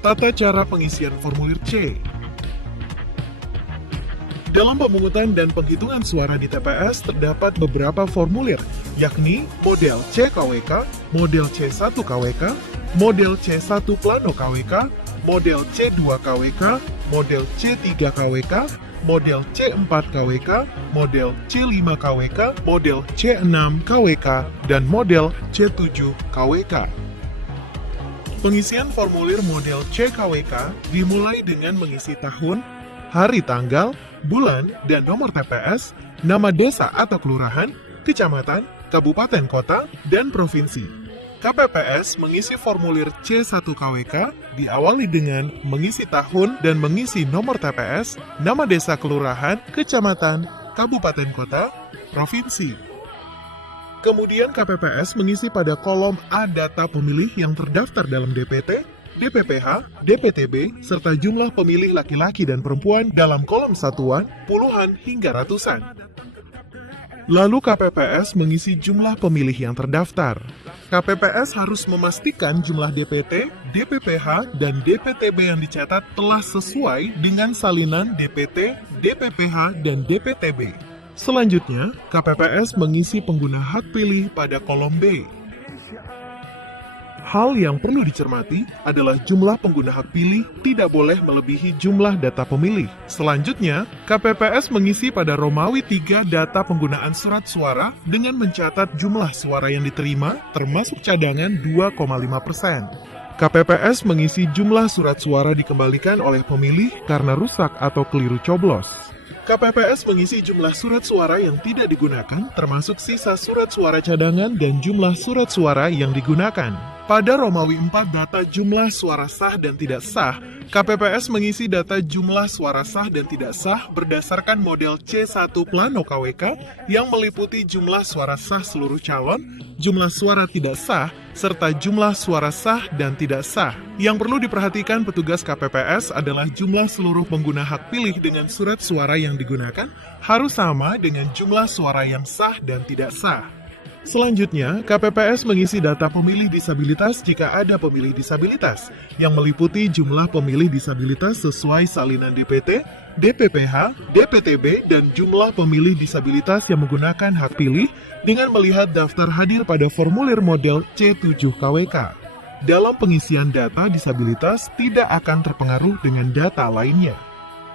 Tata cara pengisian formulir C. Dalam pemungutan dan penghitungan suara di TPS terdapat beberapa formulir, yakni model C-KWK, model C1-KWK, model C1 Plano KWK, model C2-KWK, model C3-KWK, model C4-KWK, model C5-KWK, model C6-KWK, dan model C7-KWK. Pengisian formulir model C-KWK dimulai dengan mengisi tahun, hari tanggal, bulan, dan nomor TPS, nama desa atau kelurahan, kecamatan, kabupaten kota, dan provinsi. KPPS mengisi formulir C1-KWK diawali dengan mengisi tahun dan mengisi nomor TPS, nama desa kelurahan, kecamatan, kabupaten kota, provinsi. Kemudian KPPS mengisi pada kolom A data pemilih yang terdaftar dalam DPT, DPPH, DPTB, serta jumlah pemilih laki-laki dan perempuan dalam kolom satuan, puluhan hingga ratusan. Lalu KPPS mengisi jumlah pemilih yang terdaftar. KPPS harus memastikan jumlah DPT, DPPH, dan DPTB yang dicatat telah sesuai dengan salinan DPT, DPPH, dan DPTB. Selanjutnya, KPPS mengisi pengguna hak pilih pada kolom B. Hal yang perlu dicermati adalah jumlah pengguna hak pilih tidak boleh melebihi jumlah data pemilih. Selanjutnya, KPPS mengisi pada Romawi 3 data penggunaan surat suara dengan mencatat jumlah suara yang diterima, termasuk cadangan 2,5%. KPPS mengisi jumlah surat suara dikembalikan oleh pemilih karena rusak atau keliru coblos. KPPS mengisi jumlah surat suara yang tidak digunakan, termasuk sisa surat suara cadangan dan jumlah surat suara yang digunakan. Pada Romawi 4 data jumlah suara sah dan tidak sah, KPPS mengisi data jumlah suara sah dan tidak sah berdasarkan model C1 Plano KWK yang meliputi jumlah suara sah seluruh calon, jumlah suara tidak sah, serta jumlah suara sah dan tidak sah. Yang perlu diperhatikan petugas KPPS adalah jumlah seluruh pengguna hak pilih dengan surat suara yang digunakan harus sama dengan jumlah suara yang sah dan tidak sah. Selanjutnya, KPPS mengisi data pemilih disabilitas jika ada pemilih disabilitas, yang meliputi jumlah pemilih disabilitas sesuai salinan DPT, DPPH, DPTB, dan jumlah pemilih disabilitas yang menggunakan hak pilih dengan melihat daftar hadir pada formulir model C7-KWK. Dalam pengisian data disabilitas tidak akan terpengaruh dengan data lainnya.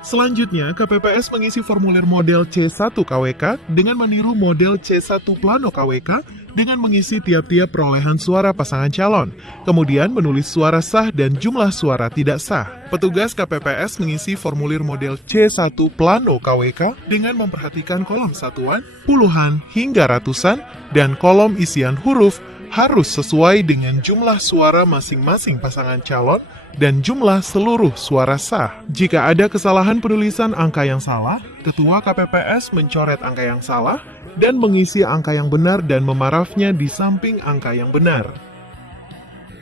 Selanjutnya, KPPS mengisi formulir model C1-KWK dengan meniru model C1 Plano KWK dengan mengisi tiap-tiap perolehan suara pasangan calon, kemudian menulis suara sah dan jumlah suara tidak sah. Petugas KPPS mengisi formulir model C1 Plano KWK dengan memperhatikan kolom satuan, puluhan hingga ratusan, dan kolom isian huruf harus sesuai dengan jumlah suara masing-masing pasangan calon dan jumlah seluruh suara sah. Jika ada kesalahan penulisan angka yang salah, Ketua KPPS mencoret angka yang salah dan mengisi angka yang benar dan memarafnya di samping angka yang benar.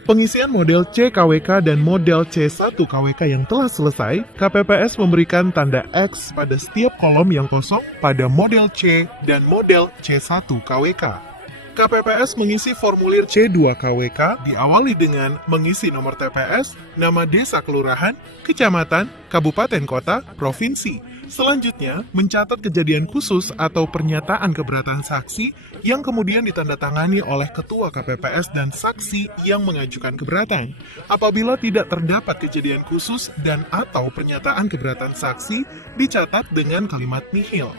Pengisian model C-KWK dan model C1-KWK yang telah selesai, KPPS memberikan tanda X pada setiap kolom yang kosong pada model C dan model C1-KWK. KPPS mengisi formulir C2-KWK diawali dengan mengisi nomor TPS, nama desa kelurahan, kecamatan, kabupaten kota, provinsi. Selanjutnya, mencatat kejadian khusus atau pernyataan keberatan saksi yang kemudian ditandatangani oleh Ketua KPPS dan saksi yang mengajukan keberatan. Apabila tidak terdapat kejadian khusus dan atau pernyataan keberatan saksi, dicatat dengan kalimat nihil.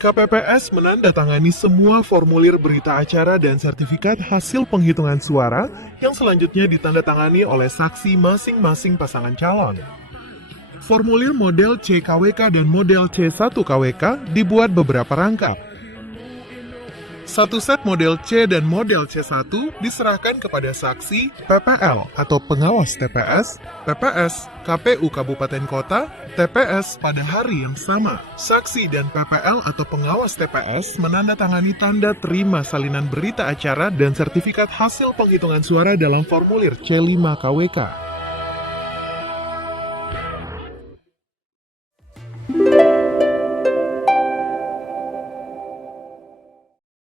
KPPS menandatangani semua formulir berita acara dan sertifikat hasil penghitungan suara yang selanjutnya ditandatangani oleh saksi masing-masing pasangan calon. Formulir model C-KWK dan model C1-KWK dibuat beberapa rangkap. Satu set model C dan model C1 diserahkan kepada saksi PPL atau pengawas TPS, PPS, KPU Kabupaten Kota, TPS pada hari yang sama. Saksi dan PPL atau pengawas TPS menandatangani tanda terima salinan berita acara dan sertifikat hasil penghitungan suara dalam formulir C5-KWK.